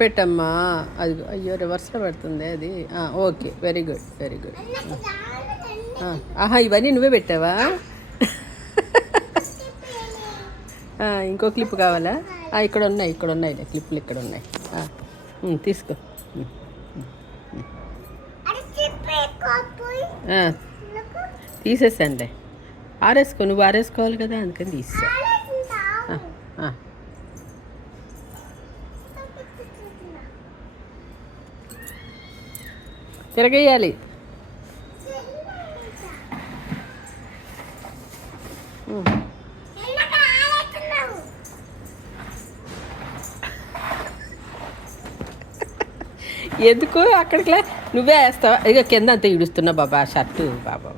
పెట్టమ్మా. అది అయ్యో రివర్స్లో పెడుతుంది అది. Okay, very good, very good. ఆహా, ఇవన్నీ నువ్వే పెట్టావా? ఇంకో క్లిప్ కావాలా? ఇక్కడ ఉన్నాయి, ఇక్కడ ఉన్నాయి క్లిప్లు, ఇక్కడ ఉన్నాయి. తీసుకో. తీసేసండి. ఆరేసుకో, నువ్వు ఆరేసుకోవాలి కదా, అందుకని తీసా. తిరగేయాలి. ఎందుకు అక్కడికి నువ్వే వేస్తావా? ఇక కింద అంతా ఇడుస్తున్నా బాబా షర్టు బాబా.